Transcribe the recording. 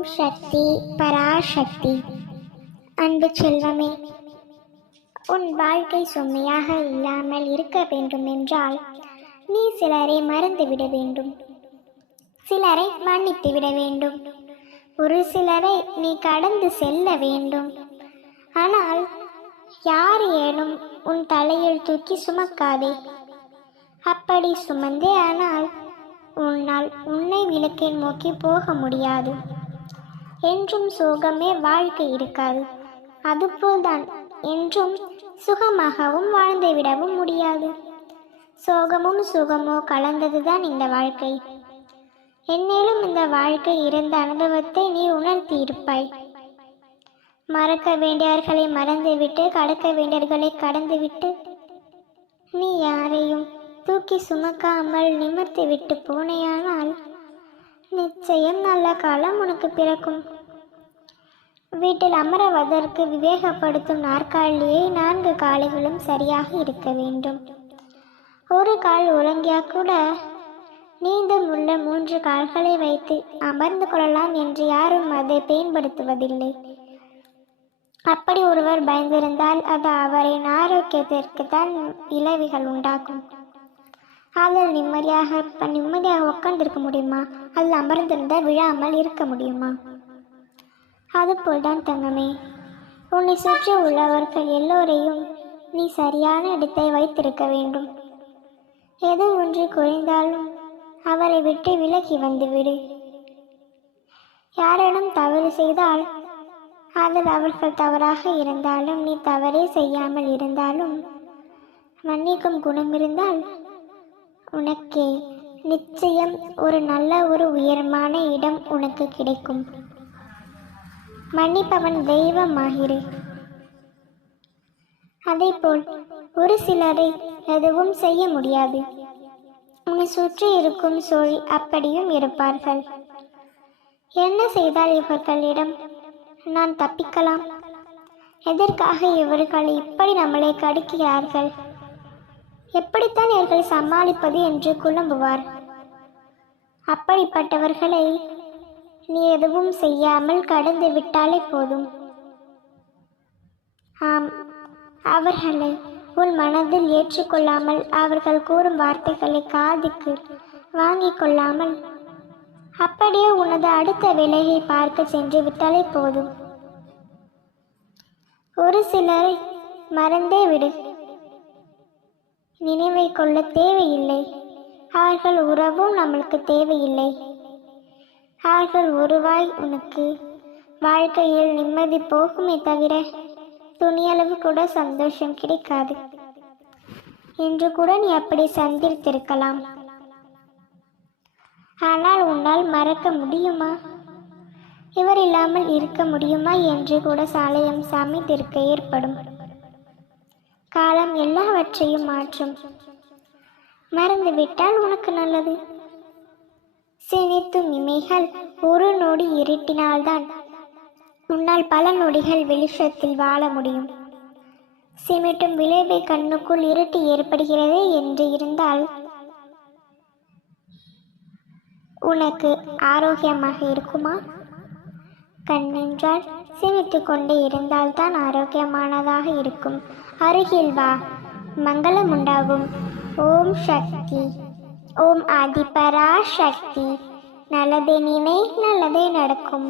ஓம் சக்தி பராசக்தி. அன்பு செல்வமே உன் வாழ்க்கை சுமையாக இல்லாமல் இருக்க வேண்டும் என்றால் நீ சிலரை மறந்துவிட வேண்டும். சிலரை மன்னித்து விட வேண்டும். ஒரு சிலரை நீ கடந்து செல்ல வேண்டும். ஆனால் யார் ஏனும் உன் தலையில் தூக்கி சுமக்காதே. அப்படி சுமந்தே ஆனால் உன்னால் உன்னை விளக்கை நோக்கி போக முடியாது. என்றும் சோகமே வாழ்க்கை இருக்காது. அதுபோல்தான் என்றும் சுகமாகவும் வாழ்ந்து விடவும் முடியாது. சோகமும் சுகமோ கலந்ததுதான் இந்த வாழ்க்கை. என்னேலும் இந்த வாழ்க்கை இருந்த அனுபவத்தை நீ உணர்த்தி இருப்பாய் மறக்க வேண்டியவர்களை மறந்துவிட்டு கடக்க வேண்டியவர்களை கடந்துவிட்டு நீ யாரையும் தூக்கி சுமக்காமல் நிமிர்த்து விட்டு போனேயானால் நிச்சயம் நல்ல காலம் உனக்கு பிறக்கும். வீட்டில் அமரவதற்கு விவேகப்படுத்தும் நாற்காலியை நான்கு காலைகளும் சரியாக இருக்க வேண்டும். ஒரு கால் உறங்கியா கூட நீந்தும் உள்ள மூன்று கால்களை வைத்து அமர்ந்து கொள்ளலாம் என்று யாரும் அதை பயன்படுத்துவதில்லை. அப்படி ஒருவர் பயந்திருந்தால் அது அவரின் ஆரோக்கியத்திற்கு தான் விளைவுகள் உண்டாகும். அதில் நிம்மதியாக இப்போ நிம்மதியாக உட்கார்ந்திருக்க முடியுமா? அதில் அமர்ந்திருந்தால் விழாமல் இருக்க முடியுமா? அதுபோல்தான் தங்கமே. உன்னை சுற்றி உள்ளவர்கள் எல்லோரையும் நீ சரியான இடத்தை வைத்திருக்க வேண்டும். எது ஒன்று குறைந்தாலும் அவரை விட்டு விலகி வந்துவிடு யாரிடம் தவறு செய்தால் அதில் அவர்கள் தவறாக இருந்தாலும் நீ தவறே செய்யாமல் இருந்தாலும் மன்னிக்கும் குணம் இருந்தால் உனக்கே. நிச்சயம் ஒரு நல்ல ஒரு உயரமான இடம் உனக்கு கிடைக்கும். மன்னிப்பவன் தெய்வமாகிரு அதேபோல் ஒரு சிலரை எதுவும் செய்ய முடியாது. உன்னை சுற்றி இருக்கும் சோழி அப்படியும் இருப்பார்கள். என்ன செய்தால் இவர்களிடம் நான் தப்பிக்கலாம்? எதற்காக இவர்கள் இப்படி நம்மளை கடுக்கிறார்கள்? எப்படித்தான் இவர்களை சமாளிப்பது என்று குழம்புவார்? அப்படிப்பட்டவர்களை நீ எதுவும் செய்யாமல் கடந்து விட்டாலே போதும். ஆம் அவர்களை உன் மனதில் ஏற்றுக்கொள்ளாமல் அவர்கள் கூறும் வார்த்தைகளை காதுக்கு வாங்கிக் கொள்ளாமல் அப்படியே உனது அடுத்த வேலையை பார்க்க சென்று விட்டாலே போதும். ஒரு சிலரை மறந்தே விடு. நினைவை கொள்ள தேவையில்லை. அவர்கள் உறவும் நம்மளுக்கு தேவையில்லை. அவர்கள் உருவாய் உனக்கு வாழ்க்கையில் நிம்மதி போகுமே தவிர துணியளவு கூட சந்தோஷம் கிடைக்காது. என்று கூட நீ அப்படி சந்தித்திருக்கலாம். ஆனால் உன்னால் மறக்க முடியுமா? இவர் இல்லாமல் இருக்க முடியுமா? என்று கூட சாலையம் சாமி திருக்க ஏற்படும். காலம் எல்லாவற்றையும் மாற்றும். மறந்துவிட்டால் உனக்கு நல்லது. சினித்தும் இமைகள் ஒரு நொடி இருட்டினால்தான் உன்னால் பல நொடிகள் வெளிச்சத்தில் வாழ முடியும். சிமிட்டும் விளைவை கண்ணுக்குள் இருட்டு ஏற்படுகிறதே என்று இருந்தால் உனக்கு ஆரோக்கியமாக இருக்குமா? கண்ணென்றால் சிமித்து கொண்டே இருந்தால்தான் ஆரோக்கியமானதாக இருக்கும். அருகில் வா. மங்களம் உண்டாகும் ஓம் சக்தி. ஓம் ஆதிபரா சக்தி நல்லதே நினை நல்லதே நடக்கும்.